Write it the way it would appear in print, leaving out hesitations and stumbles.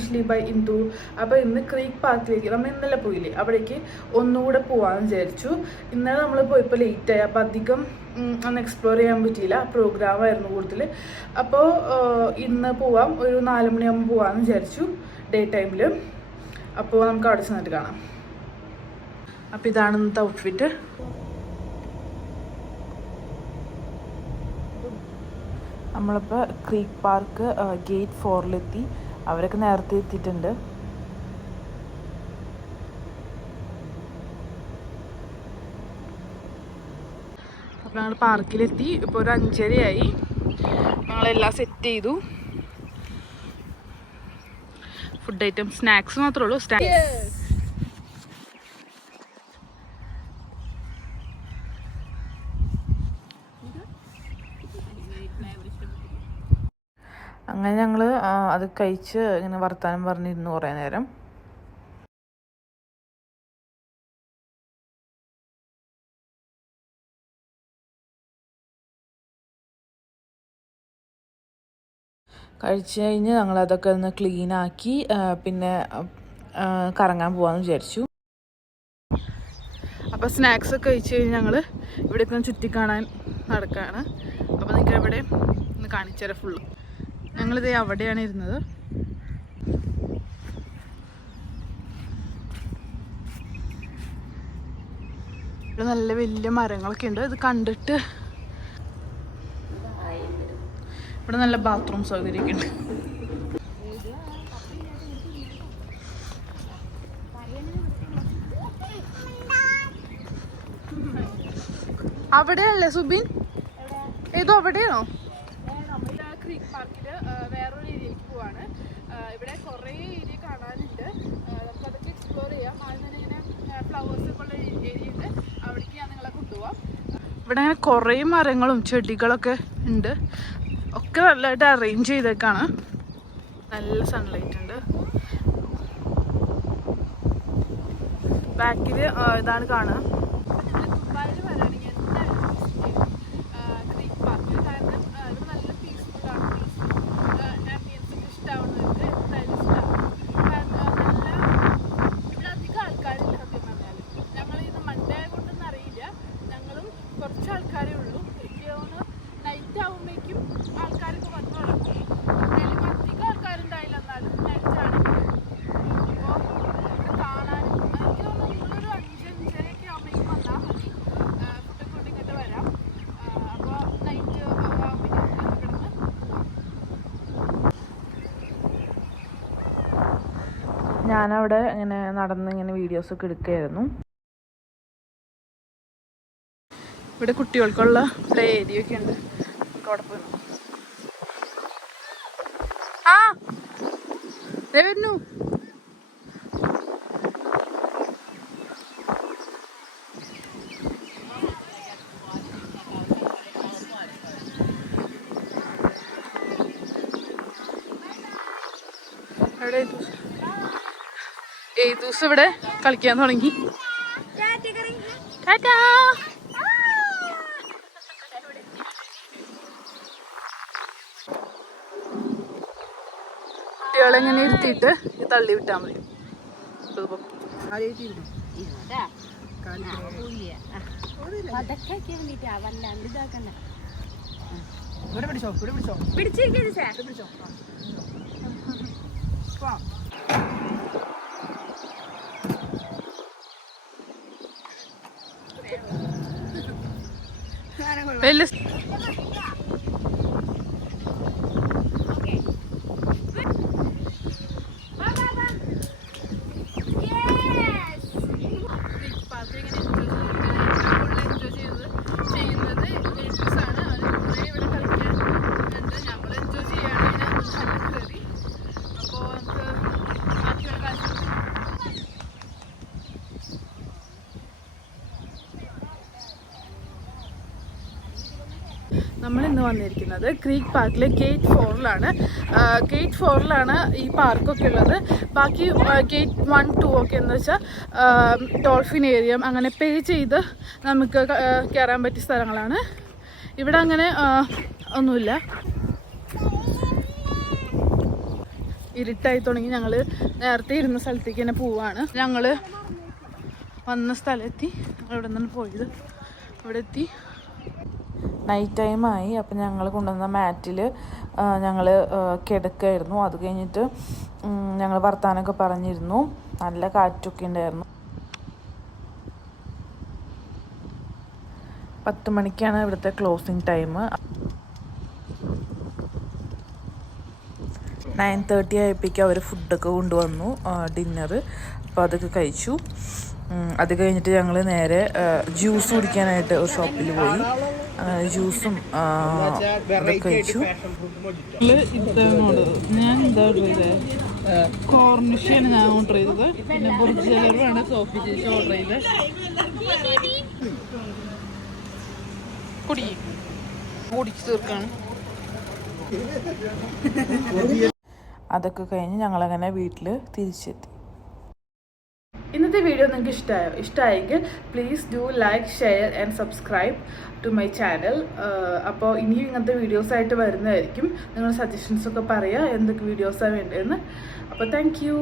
Initially by Indu. അപ്പോൾ ഇന്ന് creek പാർക്കിലേക്ക് നമ്മൾ ഇന്നലെ പോയില്ലേ, അവിടേക്ക് ഒന്നുകൂടെ പോകാമെന്ന് വിചാരിച്ചു. ഇന്നലെ നമ്മൾ പോയപ്പോൾ ലേറ്റായി, അപ്പോൾ അധികം ഒന്ന് എക്സ്പ്ലോർ ചെയ്യാൻ പറ്റിയില്ല, പ്രോഗ്രാമായിരുന്നു കൂടുതൽ. അപ്പോൾ ഇന്ന് പോവാം, ഒരു 4 മണിയാകുമ്പോൾ പോകാമെന്ന് വിചാരിച്ചു ഡേ ടൈമിൽ. അപ്പോൾ നമുക്ക് അവിടെ ചെന്നിട്ട് കാണാം. അപ്പോൾ ഇതാണ് ഇന്നത്തെ ഔട്ട്ഫിറ്റ്. നമ്മളിപ്പോൾ ക്രീക്ക് പാർക്ക് ഗേറ്റ് 4 അവരൊക്കെ നേരത്തെ എത്തിയിട്ടുണ്ട്. അപ്പോൾ ഞങ്ങൾ പാർക്കിലെത്തി. ഇപ്പോൾ ഒരു 5:30 ഞങ്ങളെല്ലാം സെറ്റ് ചെയ്തു. ഫുഡ് ഐറ്റം സ്നാക്സ് മാത്രമേ ഉള്ളൂ. അങ്ങനെ ഞങ്ങൾ അത് കഴിച്ച് ഇങ്ങനെ വർത്താനം പറഞ്ഞിരുന്നു കുറേ നേരം. കഴിച്ച് കഴിഞ്ഞ് ഞങ്ങളതൊക്കെ ഒന്ന് ക്ലീനാക്കി പിന്നെ കറങ്ങാൻ പോകാമെന്ന് വിചാരിച്ചു. അപ്പോൾ സ്നാക്സ് ഒക്കെ കഴിച്ച് കഴിഞ്ഞ് ഞങ്ങൾ ഇവിടേക്ക് ഒന്ന് ചുറ്റിക്കാണാൻ നടക്കുകയാണ്. അപ്പോൾ നിങ്ങൾക്ക് ഇവിടെ ഒന്ന് കാണിച്ചു തരാം ഫുള്ള്. ഞങ്ങളിത് അവിടെയാണ് ഇരുന്നത്. ഇവിടെ നല്ല വലിയ മരങ്ങളൊക്കെ ഉണ്ട്. ഇത് കണ്ടിട്ട് ഇവിടെ നല്ല ബാത്റൂം സൗകര്യമൊക്കെ ഉണ്ട്. അവിടെയല്ലേ സുബിൻ? ഏതോ അവിടെയാണോ? ക്രീക്ക് പാർക്കിൽ വേറൊരു ഏരിയക്ക് പോവാണ്. ഇവിടെ കുറേ ഏരിയ കാണാനുണ്ട്, നമുക്കതൊക്കെ എക്സ്പ്ലോർ ചെയ്യാം. ആദ്യം തന്നെ ഇങ്ങനെ ഫ്ലവേഴ്സൊക്കെ ഉള്ള ഏരിയ ഉണ്ട്, അവിടേക്ക് ഞാൻ നിങ്ങളെ കൊണ്ടുപോകാം. ഇവിടെ അങ്ങനെ കുറേ മരങ്ങളും ചെടികളൊക്കെ ഉണ്ട്, ഒക്കെ നല്ലതായിട്ട് അറേഞ്ച് ചെയ്തേക്കാണ്. നല്ല സൺലൈറ്റ് ഉണ്ട്. ബാക്കിൽ ഇതാണ് കാണുക. ദുബായിൽ വരാണെങ്കിൽ എന്തായാലും ക്രീക്ക് പാർക്കിൽ, കാരണം ഇത് നല്ല പീസ്ഫുള്ളാണ്. ആംബിയൻസ് ഇഷ്ടമാവുന്നത് എന്തായാലും ഇഷ്ടമാവും. നല്ല ഇവിടെ അധികം ആൾക്കാരില്ല സത്യം പറഞ്ഞാൽ. ഞങ്ങളിത് മൺഡേ ആയതുകൊണ്ടൊന്നും അറിയില്ല, ഞങ്ങളും കുറച്ച് ആൾക്കാരേ ഉള്ളൂ. എനിക്ക് തോന്നുന്നു നൈറ്റ് ആകുമ്പോഴേക്കും ആൾക്കാരൊക്കെ വന്നു തുടങ്ങും. എന്തായാലും അധികം ആൾക്കാരുണ്ടായില്ല, എന്നാലും നൈറ്റ് ആണെങ്കിൽ. അപ്പോൾ ഇവിടെ കാണാനും എനിക്ക് തോന്നുന്നു നിങ്ങളൊരു 5-5:30 ആകുമ്പോഴേക്കും വന്നാൽ മതി. ഫുഡൊക്കെ കൊണ്ട് ഇങ്ങോട്ട് വരാം. അപ്പോൾ നൈറ്റ് ആകുമ്പോഴേക്കും ഇവിടുന്ന് ഞാനവിടെ ഇങ്ങനെ നടന്ന് ഇങ്ങനെ വീഡിയോസൊക്കെ എടുക്കുകയായിരുന്നു. ഇവിടെ കുട്ടികൾക്കുള്ള പ്ലേ ഏരിയ ഒക്കെ ഉണ്ട്, നമുക്ക് അവിടെ പോയി നോക്കാം. ആ വരുന്നു. ദിവസം ഇവിടെ കളിക്കാൻ തുടങ്ങി. ടാറ്റാ. കുട്ടികളെങ്ങനെ ഇരുത്തിയിട്ട് തള്ളി വിട്ടാൽ മതി. വലിയ നമ്മളിന്ന് വന്നിരിക്കുന്നത് ക്രീക്ക് പാർക്കിലെ ഗേറ്റ് 4 ഗേറ്റ് 4 ഈ പാർക്കൊക്കെ ഉള്ളത്. ബാക്കി ഗേറ്റ് 1, 2 ഒക്കെ എന്ന് വെച്ചാൽ ഡോൾഫിൻ ഏരിയ, അങ്ങനെ പേ ചെയ്ത് നമുക്ക് കയറാൻ പറ്റിയ സ്ഥലങ്ങളാണ്. ഇവിടെ അങ്ങനെ ഒന്നുമില്ല. ഇരുട്ടായി തുടങ്ങി. ഞങ്ങൾ നേരത്തെ ഇരുന്ന സ്ഥലത്തേക്ക് തന്നെ പോവാണ്. ഞങ്ങൾ വന്ന സ്ഥലമെത്തി. ഞങ്ങൾ ഇവിടെ നിന്നാണ് പോയത്. ഇവിടെ എത്തി നൈറ്റ് ടൈമായി. അപ്പം ഞങ്ങൾ കൊണ്ടുവന്ന മാറ്റിൽ ഞങ്ങൾ കിടക്കായിരുന്നു. അത് കഴിഞ്ഞിട്ട് ഞങ്ങൾ വർത്താനമൊക്കെ പറഞ്ഞിരുന്നു. നല്ല കാറ്റൊക്കെ ഉണ്ടായിരുന്നു. 10 മണിക്കാണ് ഇവിടുത്തെ ക്ലോസിങ് ടൈം. 9:30 ആയപ്പോഴേക്കും അവർ ഫുഡൊക്കെ കൊണ്ടുവന്നു, ഡിന്നർ. അപ്പോൾ അതൊക്കെ കഴിച്ചു. അത് കഴിഞ്ഞിട്ട് ഞങ്ങൾ നേരെ ജ്യൂസ് കുടിക്കാനായിട്ട് ഒരു ഷോപ്പിൽ പോയി. ജ്യൂസും അതൊക്കെ കഴിച്ചു. ഞാൻ എന്താ ഓർഡർ ചെയ്തത്? കോർണിഷാണ് ഞാൻ ഓർഡർ ചെയ്തത്. പിന്നെ ബുർജ് ജലറുമാണ് സോഫി ചേച്ചി ഓർഡർ ചെയ്തത്. കുടിച്ച് തീർക്കാണ്. അതൊക്കെ കഴിഞ്ഞ് ഞങ്ങളങ്ങനെ വീട്ടിൽ തിരിച്ചെത്തി. ഇന്നത്തെ വീഡിയോ നിങ്ങൾക്ക് ഇഷ്ടമായെങ്കിൽ please do like, share and subscribe to my channel. അപ്പോൾ ഇനിയും ഇങ്ങനത്തെ വീഡിയോസായിട്ട് വരുന്നതായിരിക്കും. നിങ്ങളുടെ സജഷൻസൊക്കെ പറയുക എന്തൊക്കെ വീഡിയോസാണ് വേണ്ടതെന്ന്. അപ്പോൾ താങ്ക് യു.